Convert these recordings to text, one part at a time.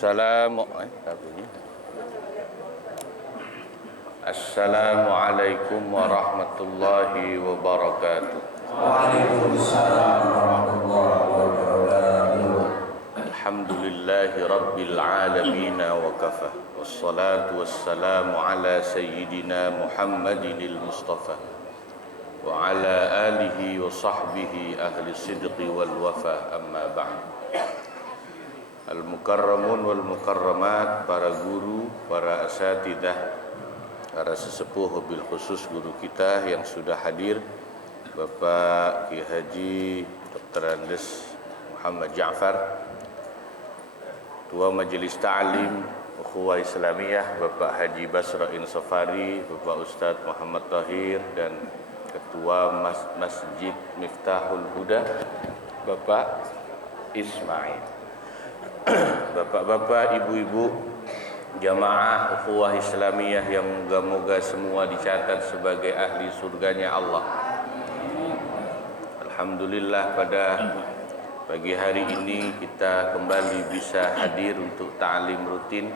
Assalamualaikum warahmatullahi wabarakatuh. Waalaikumsalam warahmatullahi wabarakatuh. Alhamdulillahi rabbil alamin wa kafa. Wassalatu wassalamu ala sayyidina Muhammadinil Mustafa wa ala alihi wa sahbihi ahli sidqi wal wafa, amma ba'd. Al-mukarramun wal mukarramat, para guru, para asatidah, para sesepuh, bil khusus guru kita yang sudah hadir, Bapak Ki Haji Dr. Andes Muhammad Ja'far, Ketua Majelis Ta'lim Ukhuwah Islamiyah, Bapak Haji Basra Insofari, Bapak Ustadz Muhammad Tahir, dan Ketua Masjid Miftahul Huda, Bapak Ismail. Bapak-bapak, ibu-ibu, jamaah ukhuwah Islamiyah yang moga-moga semua dicatat sebagai ahli surganya Allah. Alhamdulillah, pada pagi hari ini kita kembali bisa hadir untuk ta'lim rutin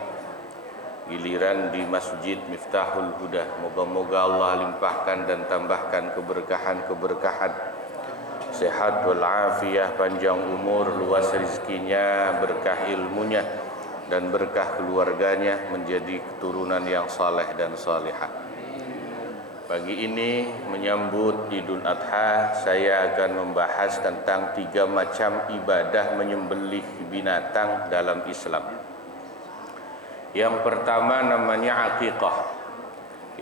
giliran di Masjid Miftahul Huda. Moga-moga Allah limpahkan dan tambahkan keberkahan-keberkahan, sehat walafiat, panjang umur, luas rezekinya, berkah ilmunya, dan berkah keluarganya, menjadi keturunan yang saleh dan salihah. Pagi ini menyambut Idul Adha, saya akan membahas tentang 3 macam ibadah menyembelih binatang dalam Islam. Yang pertama namanya aqiqah,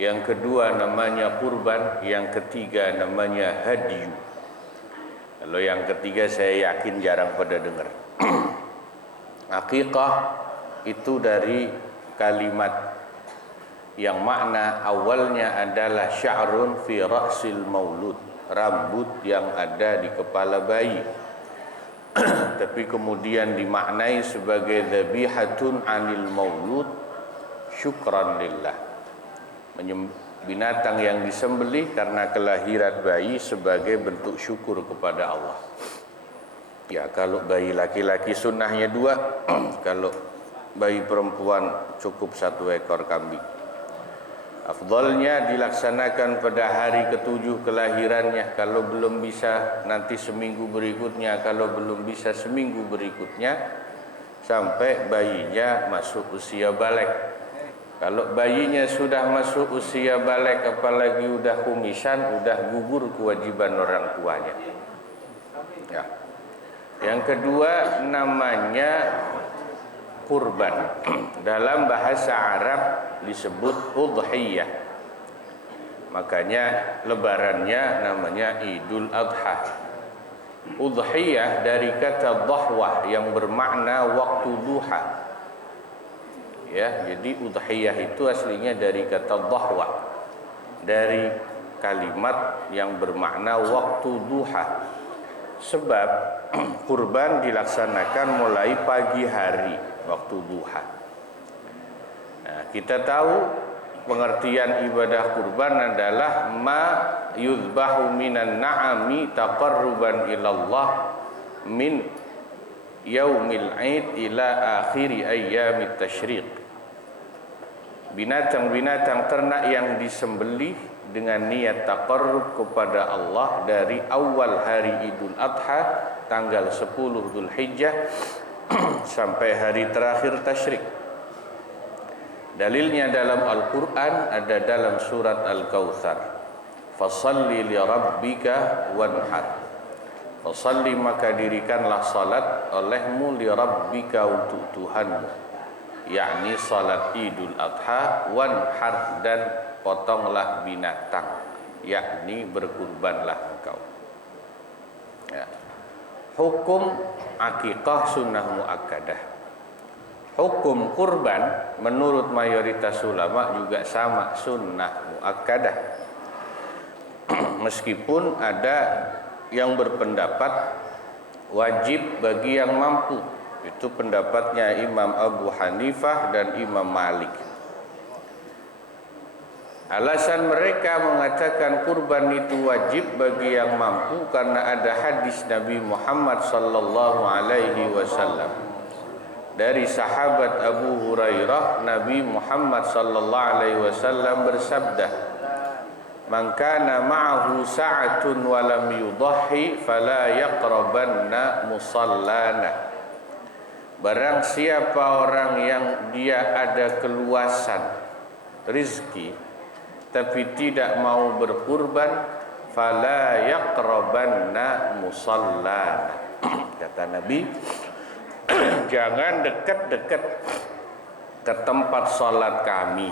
yang kedua namanya kurban, yang ketiga namanya hadyu. Kalau yang ketiga saya yakin jarang pada dengar. Aqiqah itu dari kalimat yang makna awalnya adalah sya'run fi ra'sil maulud, rambut yang ada di kepala bayi. Tapi kemudian dimaknai sebagai dhabihatun 'anil maulud syukran lillah, binatang yang disembelih karena kelahiran bayi sebagai bentuk syukur kepada Allah. Ya, kalau bayi laki-laki sunnahnya 2, kalau bayi perempuan cukup 1 ekor kambing. Afdalnya dilaksanakan pada hari ke-7 kelahirannya, kalau belum bisa nanti seminggu berikutnya, kalau belum bisa seminggu berikutnya, sampai bayinya masuk usia balik. Kalau bayinya sudah masuk usia balik, apalagi udah kumisan, udah gugur kewajiban orang tuanya. Ya. Yang kedua namanya kurban. Dalam bahasa Arab disebut udhiyah. Makanya lebarannya namanya Idul Adha. Udhiyah dari kata dhahwah yang bermakna waktu duha. Ya, jadi udhiyah itu aslinya dari kata dhahwa, dari kalimat yang bermakna waktu duha. Sebab kurban dilaksanakan mulai pagi hari, waktu duha. Nah, kita tahu pengertian ibadah kurban adalah ma yuzbahu minan na'ami taqarruban ilallah min yaumil 'id ila akhiri ayyamit tasyriq. Binatang-binatang ternak yang disembelih dengan niat taqarrub kepada Allah dari awal hari Idul Adha tanggal 10 Dzulhijjah sampai hari terakhir tasyrik. Dalilnya dalam Al-Qur'an ada dalam surat Al-Kautsar. Fashalli li rabbika wanhar. Fasalli, maka dirikanlah salat olehmu, li rabbika, untuk Tuhanmu, yakni salat Idul Adha, wanhar, dan potonglah binatang, yakni berkurbanlah engkau. Ya. Hukum akikah sunnah muakkadah. Hukum kurban menurut mayoritas ulama juga sama, sunnah muakkadah. Meskipun ada yang berpendapat wajib bagi yang mampu. Itu pendapatnya Imam Abu Hanifah dan Imam Malik. Alasan mereka mengatakan kurban itu wajib bagi yang mampu karena ada hadis Nabi Muhammad sallallahu alaihi wasallam dari sahabat Abu Hurairah, Nabi Muhammad sallallahu alaihi wasallam bersabda, "Man kana ma'ahu sa'atun wa lam yudhhi fala yaqrabanna musallana." Barang siapa orang yang dia ada keluasan rizki tapi tidak mau berkurban, fala yaqrabanna musallana. Kata Nabi, jangan dekat-dekat ke tempat salat kami.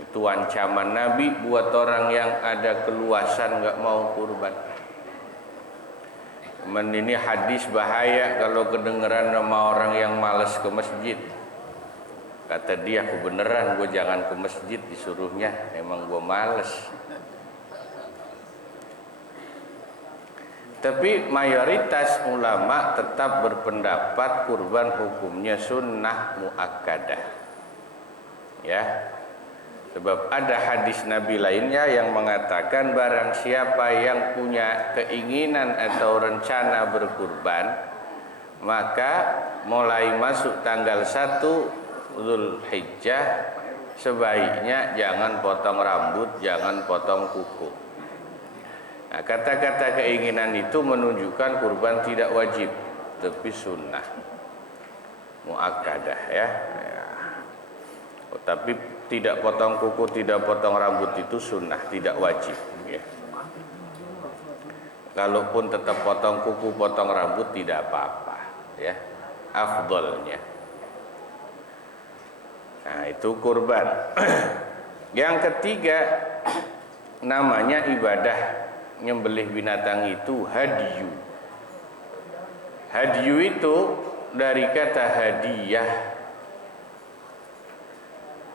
Itu ancaman Nabi buat orang yang ada keluasan nggak mau kurban. Ini hadis bahaya kalau kedengeran sama orang yang malas ke masjid. Kata dia, aku beneran gue jangan ke masjid disuruhnya, emang gue males. Tapi mayoritas ulama tetap berpendapat kurban hukumnya sunnah muakkadah. Ya. Sebab ada hadis Nabi lainnya yang mengatakan barang siapa yang punya keinginan atau rencana berkurban, maka mulai masuk tanggal 1 Zulhijjah sebaiknya jangan potong rambut, jangan potong kuku. Nah, kata-kata keinginan itu menunjukkan kurban tidak wajib, tapi sunnah muakkadah ya. Tapi tidak potong kuku, tidak potong rambut itu sunnah, tidak wajib ya. Kalaupun tetap potong kuku, potong rambut tidak apa-apa ya, afdolnya. Nah, itu kurban. Yang ketiga namanya ibadah nyembelih binatang itu hadyu. Hadyu itu dari kata hadiah.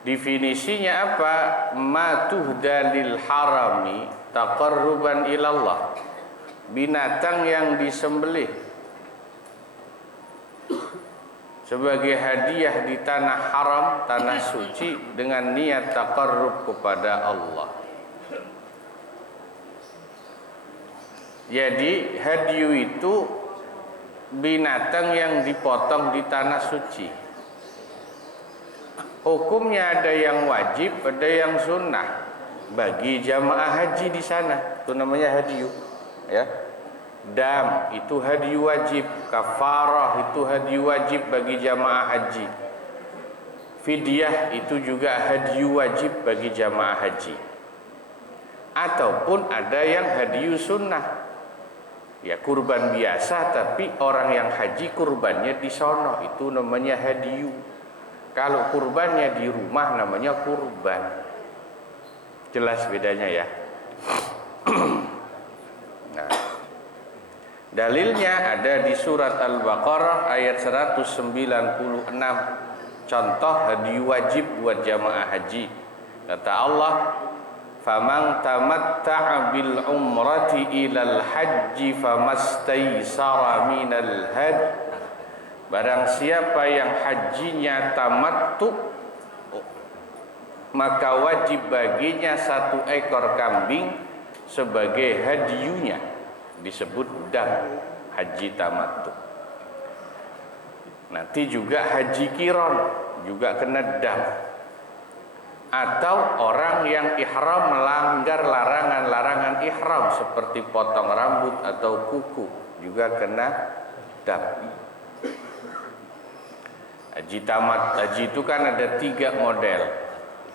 Definisinya apa? Ma tuhdalil harami taqarruban ilallah. Binatang yang disembelih sebagai hadiah di tanah haram, tanah suci dengan niat taqarrub kepada Allah. Jadi hadyu itu binatang yang dipotong di tanah suci. Hukumnya ada yang wajib, ada yang sunnah bagi jamaah haji di sana. Itu namanya hadyu, ya. Dam itu hadyu wajib, kafarah itu hadyu wajib bagi jamaah haji. Fidyah itu juga hadyu wajib bagi jamaah haji. Ataupun ada yang hadyu sunnah. Ya kurban biasa tapi orang yang haji kurbannya di sono, itu namanya hadyu. Kalau kurbannya di rumah namanya kurban. Jelas bedanya ya. Nah, dalilnya ada di surat Al-Baqarah ayat 196. Contoh hadyu wajib buat jamaah haji. Kata Allah, "Faman tamatta'a bil umrati ilal hajji famastaysara minal hadi." Barang siapa yang hajinya tamattu, maka wajib baginya 1 ekor kambing sebagai hadiyunya, disebut dam, haji tamattu. Nanti juga haji kiron juga kena dam. Atau orang yang ihram melanggar larangan-larangan ihram seperti potong rambut atau kuku juga kena dam. Haji itu kan ada 3 model.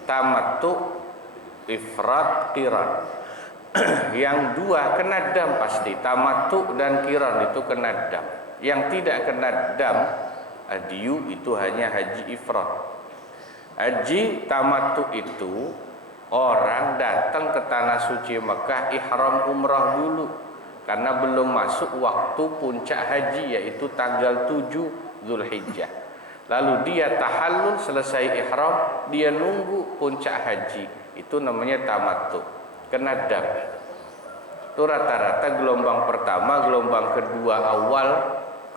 Tamattu, ifrad, qiran. Yang 2 kena dam pasti. Tamattu dan qiran itu kena dam. Yang tidak kena dam, hadyu itu hanya haji ifrad. Haji tamattu itu orang datang ke tanah suci Mekah ihram umrah dulu karena belum masuk waktu puncak haji, yaitu tanggal 7 Zulhijjah. Lalu dia tahallul, selesai ihram, dia nunggu puncak haji. Itu namanya tamattu, kena dam. Itu rata-rata gelombang pertama, gelombang kedua awal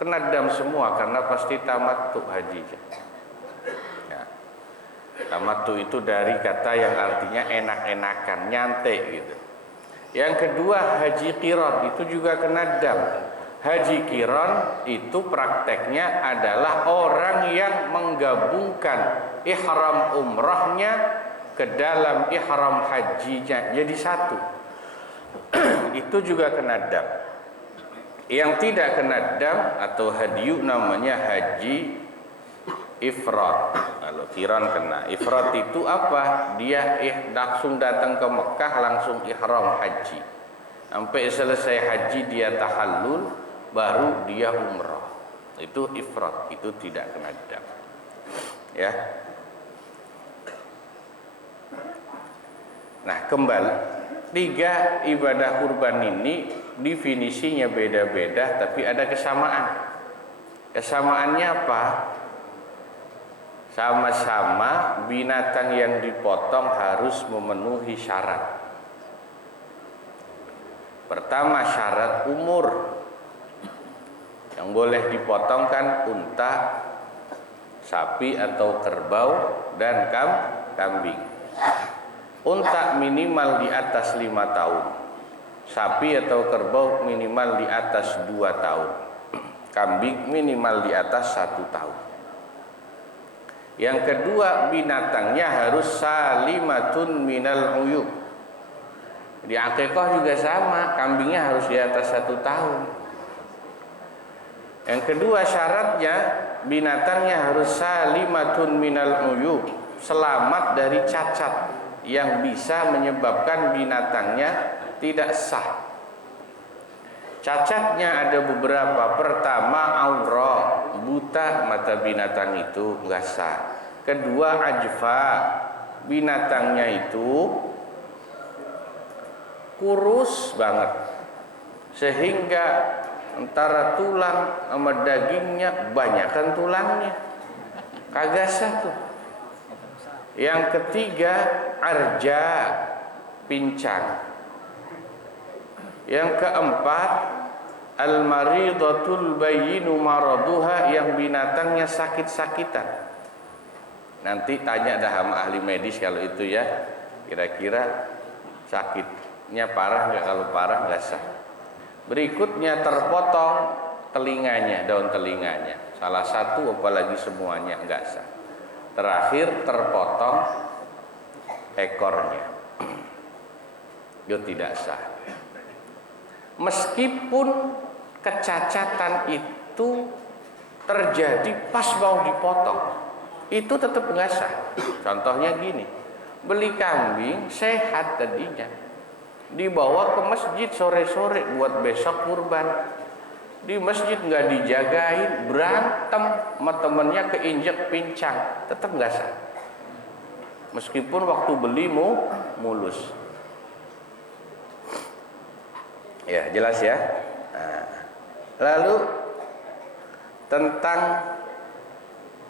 kena dam semua karena pasti tamattu hajinya. Ya. Tamattu itu dari kata yang artinya enak-enakan, nyantai gitu. Yang kedua haji qiran itu juga kena dam. Haji qiran itu prakteknya adalah orang yang menggabungkan ihram umrahnya ke dalam ihram hajinya jadi satu. Itu juga kena dam. Yang tidak kena dam atau hadiyu namanya haji ifrat. Kalau qiran kena. Ifrat itu apa? Dia langsung datang ke Mekah langsung ihram haji. Sampai selesai haji dia tahallul, baru dia umrah. Itu ifrat, itu tidak kena dam. Ya. Nah, kembali 3 ibadah kurban ini definisinya beda-beda tapi ada kesamaan. Kesamaannya apa? Sama-sama binatang yang dipotong harus memenuhi syarat. Pertama, syarat umur. Yang boleh dipotong kan unta, sapi atau kerbau dan kambing. Unta minimal di atas 5 tahun. Sapi atau kerbau minimal di atas 2 tahun. Kambing minimal di atas 1 tahun. Yang kedua, binatangnya harus salimatun minal uyub. Di akikah juga sama, kambingnya harus di atas 1 tahun. Yang kedua syaratnya, binatangnya harus salimatun minal uyub, selamat dari cacat yang bisa menyebabkan binatangnya tidak sah. Cacatnya ada beberapa. Pertama, aura, buta mata binatang itu enggak sah. Kedua, ajfa, binatangnya itu kurus banget sehingga antara tulang sama dagingnya banyakkan tulangnya, kagak sah tuh. Yang ketiga, arja, pincang. Yang keempat, al-maridatul bayyinu maraduha, yang binatangnya sakit-sakitan. Nanti tanya dah sama ahli medis kalau itu ya, kira-kira sakitnya parah nggak? Kalau parah nggak sah. Berikutnya terpotong telinganya, daun telinganya. Salah satu apalagi semuanya nggak sah. Terakhir terpotong ekornya. Itu tidak sah. Meskipun kecacatan itu terjadi pas mau dipotong, itu tetap nggak sah. Contohnya gini, beli kambing sehat tadinya, dibawa ke masjid sore-sore buat besok kurban. Di masjid nggak dijagain, berantem sama temennya, keinjek pincang, tetap nggak sah. Meskipun waktu beli mulus. Ya, jelas ya. Nah, lalu tentang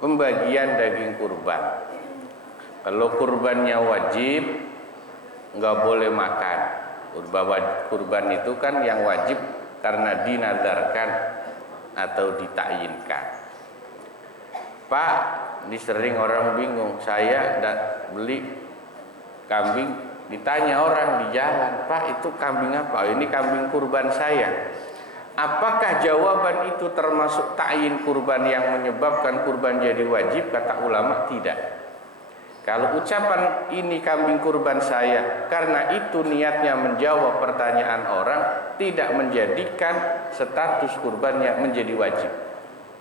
pembagian daging kurban. Kalau kurbannya wajib, nggak boleh makan. Kurban itu kan yang wajib karena dinadarkan atau ditakyyinkan. Pak, sering orang bingung. Saya beli kambing, ditanya orang di jalan, Pak itu kambing apa? Ini kambing kurban saya. Apakah jawaban itu termasuk takyin kurban yang menyebabkan kurban jadi wajib? Kata ulama, tidak. Kalau ucapan ini kambing kurban saya, karena itu niatnya menjawab pertanyaan orang, tidak menjadikan status kurbannya menjadi wajib.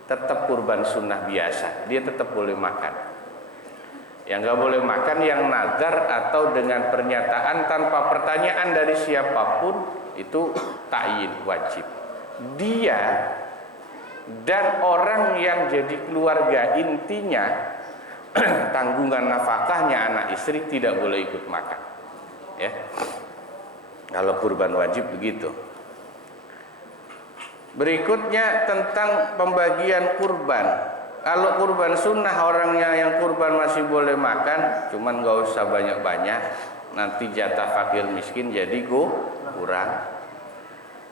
Tetap kurban sunnah biasa, dia tetap boleh makan. Yang nggak boleh makan yang nazar atau dengan pernyataan tanpa pertanyaan dari siapapun, itu takyin wajib. Dia dan orang yang jadi keluarga intinya, tanggungan nafkahnya anak istri, tidak boleh ikut makan. Ya, kalau kurban wajib begitu. Berikutnya tentang pembagian kurban. Kalau kurban sunnah, orangnya yang kurban masih boleh makan, cuman nggak usah banyak-banyak. Nanti jatah fakir miskin jadi kurang.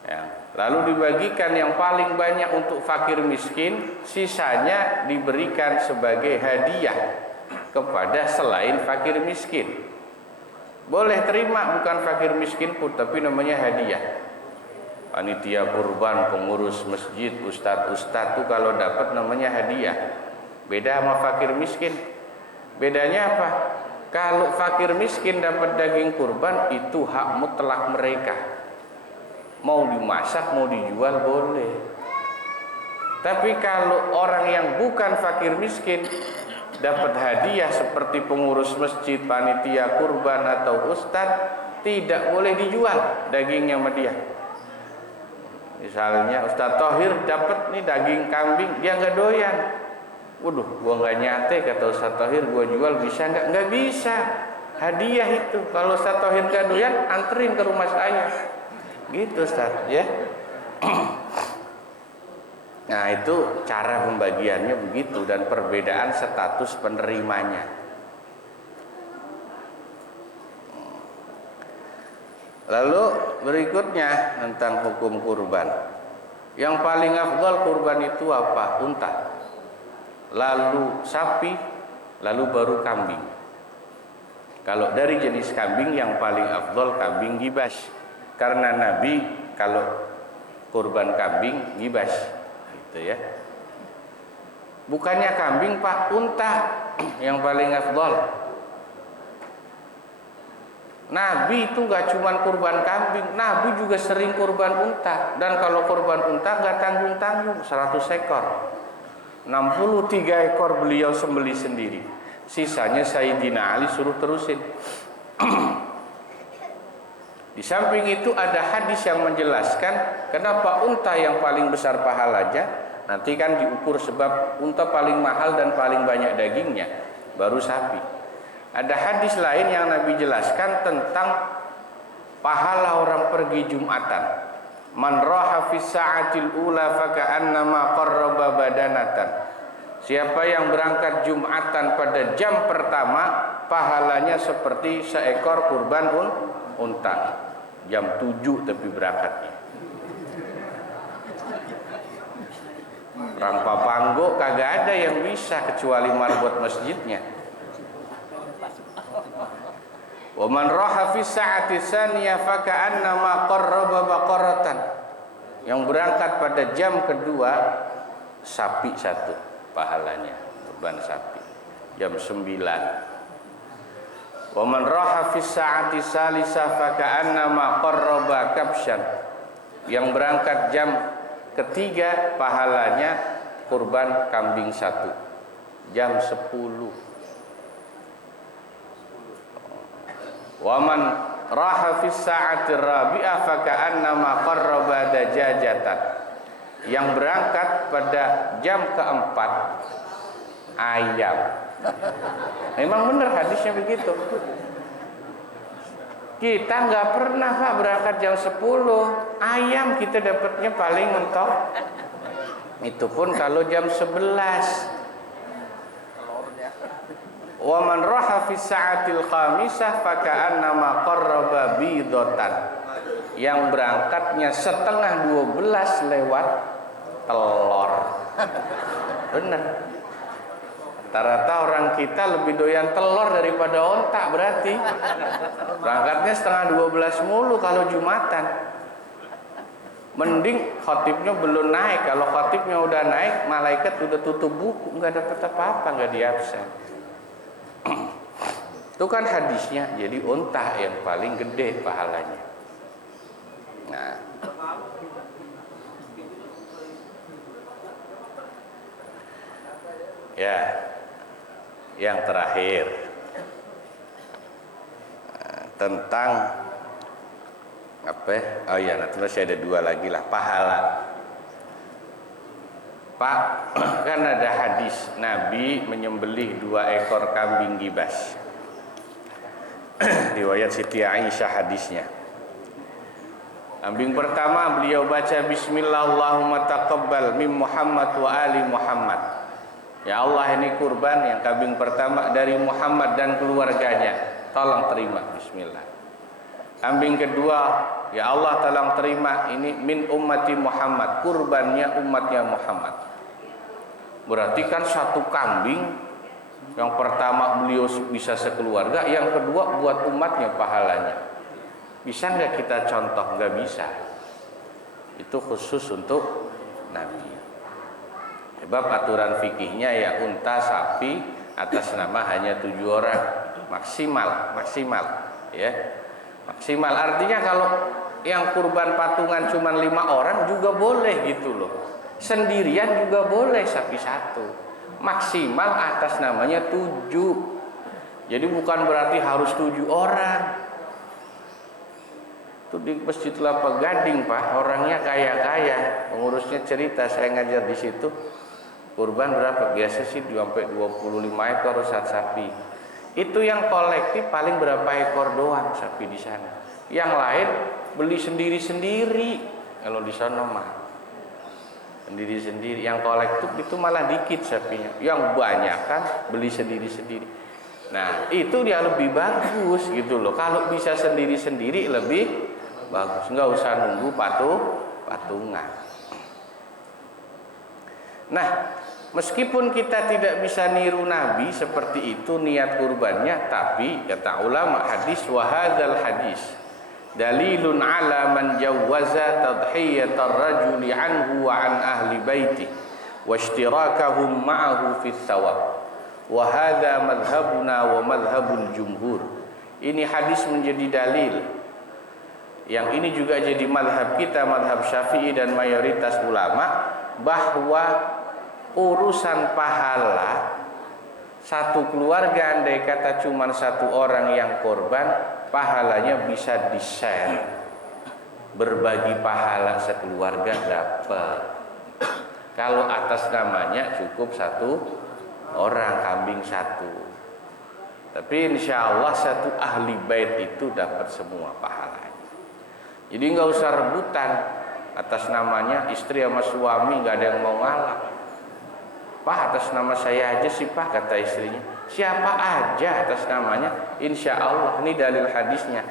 Ya. Lalu dibagikan yang paling banyak untuk fakir miskin, sisanya diberikan sebagai hadiah kepada selain fakir miskin. Boleh terima bukan fakir miskin pun, tapi namanya hadiah. panitia kurban, pengurus masjid, ustadz tuh kalau dapat namanya hadiah. Beda sama fakir miskin. Bedanya apa? Kalau fakir miskin dapat daging kurban itu hak mutlak mereka. Mau dimasak, mau dijual boleh. Tapi kalau orang yang bukan fakir miskin dapat hadiah seperti pengurus masjid, panitia kurban atau ustadz, tidak boleh dijual dagingnya sama dia. Misalnya Ustadz Thohir dapat nih daging kambing, dia nggak doyan. Waduh, gua nggak nyate, kata Ustadz Thohir, gua jual bisa nggak? Nggak bisa. Hadiah itu. Kalau Ustadz Thohir nggak doyan, anterin ke rumah saya. Gitu Ustadz, ya. Nah itu cara pembagiannya begitu, dan perbedaan status penerimanya. Lalu berikutnya tentang hukum kurban. Yang paling afdal kurban itu apa? Unta. Lalu sapi, lalu baru kambing. Kalau dari jenis kambing yang paling afdal kambing gibas. Karena Nabi kalau kurban kambing gibas, gitu ya. Bukannya kambing Pak, unta yang paling afdal. Nabi itu gak cuma kurban kambing, Nabi juga sering kurban unta. Dan kalau kurban unta gak tanggung-tanggung, 100 ekor, 63 ekor beliau sembelih sendiri. Sisanya Sayyidina Ali suruh terusin. Di samping itu ada hadis yang menjelaskan kenapa unta yang paling besar pahalanya. Nanti kan diukur sebab unta paling mahal dan paling banyak dagingnya, baru sapi. Ada hadis lain yang Nabi jelaskan tentang pahala orang pergi Jumatan. Man raha fi sa'atil ula faka'annama qarraba badanatan. Siapa yang berangkat Jumatan pada jam pertama, pahalanya seperti seekor kurban unta. Jam 7 tapi berangkatnya. Orang Papanggo kagak ada yang bisa kecuali marbot masjidnya. Wa man raha fi sa'ati tsaniyah faka'annama qarraba baqaratan. Yang berangkat pada jam kedua, sapi satu pahalanya, kurban sapi. Jam 9. Wa man raha fi sa'ati tsalisah faka'annama qarraba kabsyan. Yang berangkat jam ketiga, pahalanya kurban kambing satu. Jam 10. Wa man raha fi sa'ati rabi'ah faka'annama qarraba dajajatan. Yang berangkat pada jam keempat, ayam. Memang benar hadisnya begitu. Kita nggak pernah Pak berangkat jam 10, ayam kita dapatnya paling mentok. Itu pun kalau jam 11. Wa man raha fi sa'atil khamisah faka'annama qarraba bidatan. Yang berangkatnya setengah 12 lewat telur. Benar. Rata-rata orang kita lebih doyan telur daripada onta berarti. Berangkatnya setengah 12 mulu kalau Jumatan. Mending khotibnya belum naik. Kalau khotibnya udah naik, malaikat udah tutup buku, nggak dapat apa-apa, nggak diabsen. Itu kan hadisnya. Jadi unta yang paling gede pahalanya. Nah, ya, yang terakhir tentang apa? Oh ya, nanti masih ada dua lagi lah, pahala. Pak, kan ada hadis Nabi menyembelih 2 ekor kambing gibas. Riwayat Siti Aisyah hadisnya. Kambing pertama beliau baca Bismillah Allahumma taqabbal min Muhammad wa ali Muhammad. Ya Allah, ini kurban yang kambing pertama dari Muhammad dan keluarganya, tolong terima. Bismillah. Kambing kedua, ya Allah tolong terima, ini min ummati Muhammad, kurbannya umatnya Muhammad. Berarti kan satu kambing, yang pertama beliau bisa sekeluarga, yang kedua buat umatnya pahalanya. Bisa nggak kita contoh? Nggak bisa. Itu khusus untuk Nabi. Sebab aturan fikihnya ya unta, sapi atas nama hanya 7 orang maksimal ya. Maksimal artinya kalau yang kurban patungan cuma 5 orang juga boleh gitu loh. Sendirian juga boleh sapi satu. Maksimal atas namanya 7. Jadi bukan berarti harus 7 orang. Itu di Masjid Kelapa Gading Pak, orangnya kaya-kaya, pengurusnya cerita, saya ngajar di situ. Kurban berapa? Biasa sih sampai 25 ekor satu sapi. Itu yang kolektif paling berapa ekor doang sapi di sana. Yang lain beli sendiri-sendiri. Kalau di sana mah sendiri-sendiri. Yang kolektif itu malah dikit sapinya. Yang banyak kan beli sendiri-sendiri. Nah, itu dia lebih bagus gitu loh. Kalau bisa sendiri-sendiri lebih bagus. Nggak usah nunggu patungan. Nah, meskipun kita tidak bisa niru Nabi seperti itu niat kurbannya, tapi kata ulama hadis wa hadzal hadis dalilun ala man jawwaza tadhiyatar rajuli anhu wa an ahli baiti wa ishtirakahum ma'ahu fi thawab wa hadza madhhabuna wa madhhabul jumhur. Ini hadis menjadi dalil. Yang ini juga jadi madhab kita, madhab Syafi'i dan mayoritas ulama, bahwa urusan pahala satu keluarga andai kata cuma 1 orang yang korban, pahalanya bisa di-share, berbagi pahala sekeluarga dapat. Kalau atas namanya cukup 1 orang, kambing 1. Tapi insya Allah 1 ahli bait itu dapat semua pahalanya. Jadi nggak usah rebutan atas namanya, istri sama suami nggak ada yang mau ngalah. Pak, atas nama saya aja sih Pak, kata istrinya. Siapa aja atas namanya, insya Allah ini dalil hadisnya,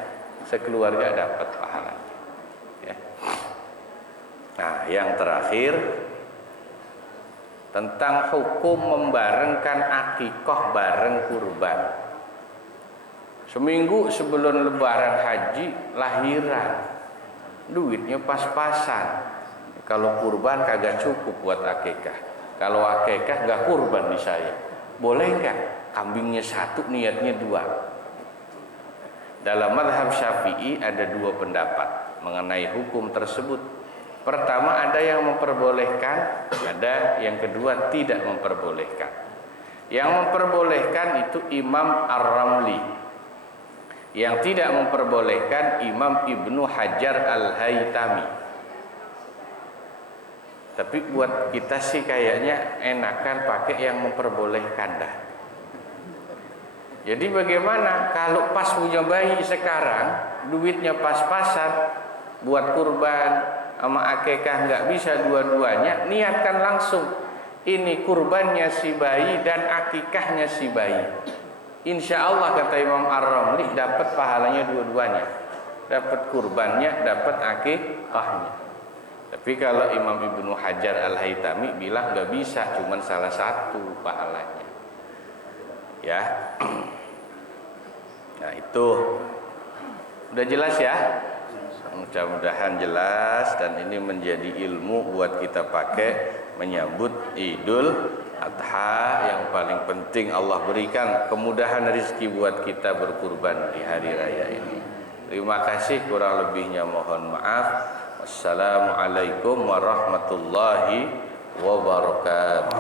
sekeluarga dapat pahalanya ya. Nah, yang terakhir tentang hukum membarengkan akikah bareng kurban. Seminggu sebelum lebaran haji lahiran, duitnya pas-pasan. Kalau kurban kagak cukup buat akikah. Kalau akikah nggak kurban di saya, boleh nggak? Kambingnya 1, niatnya 2. Dalam mazhab Syafi'i ada 2 pendapat mengenai hukum tersebut. Pertama, ada yang memperbolehkan, ada yang kedua tidak memperbolehkan. Yang memperbolehkan itu Imam Ar-Ramli. Yang tidak memperbolehkan Imam Ibnu Hajar Al-Haytami. Tapi buat kita sih kayaknya enakan pakai yang memperbolehkan dah. Jadi bagaimana kalau pas punya bayi sekarang, duitnya pas-pasan buat kurban sama akikah nggak bisa dua-duanya, niatkan langsung ini kurbannya si bayi dan akikahnya si bayi. Insya Allah kata Imam Ar-Ramli dapat pahalanya dua-duanya, dapat kurbannya, dapat akikahnya. Tapi kalau Imam Ibnu Hajar Al-Haytami bilang nggak bisa, cuma salah satu pahalanya. Ya, nah itu udah jelas ya. Mudah-mudahan jelas dan ini menjadi ilmu buat kita pakai menyambut Idul Adha. Yang paling penting Allah berikan kemudahan rezeki buat kita berkurban di hari raya ini. Terima kasih, kurang lebihnya mohon maaf. Wassalamualaikum warahmatullahi wabarakatuh.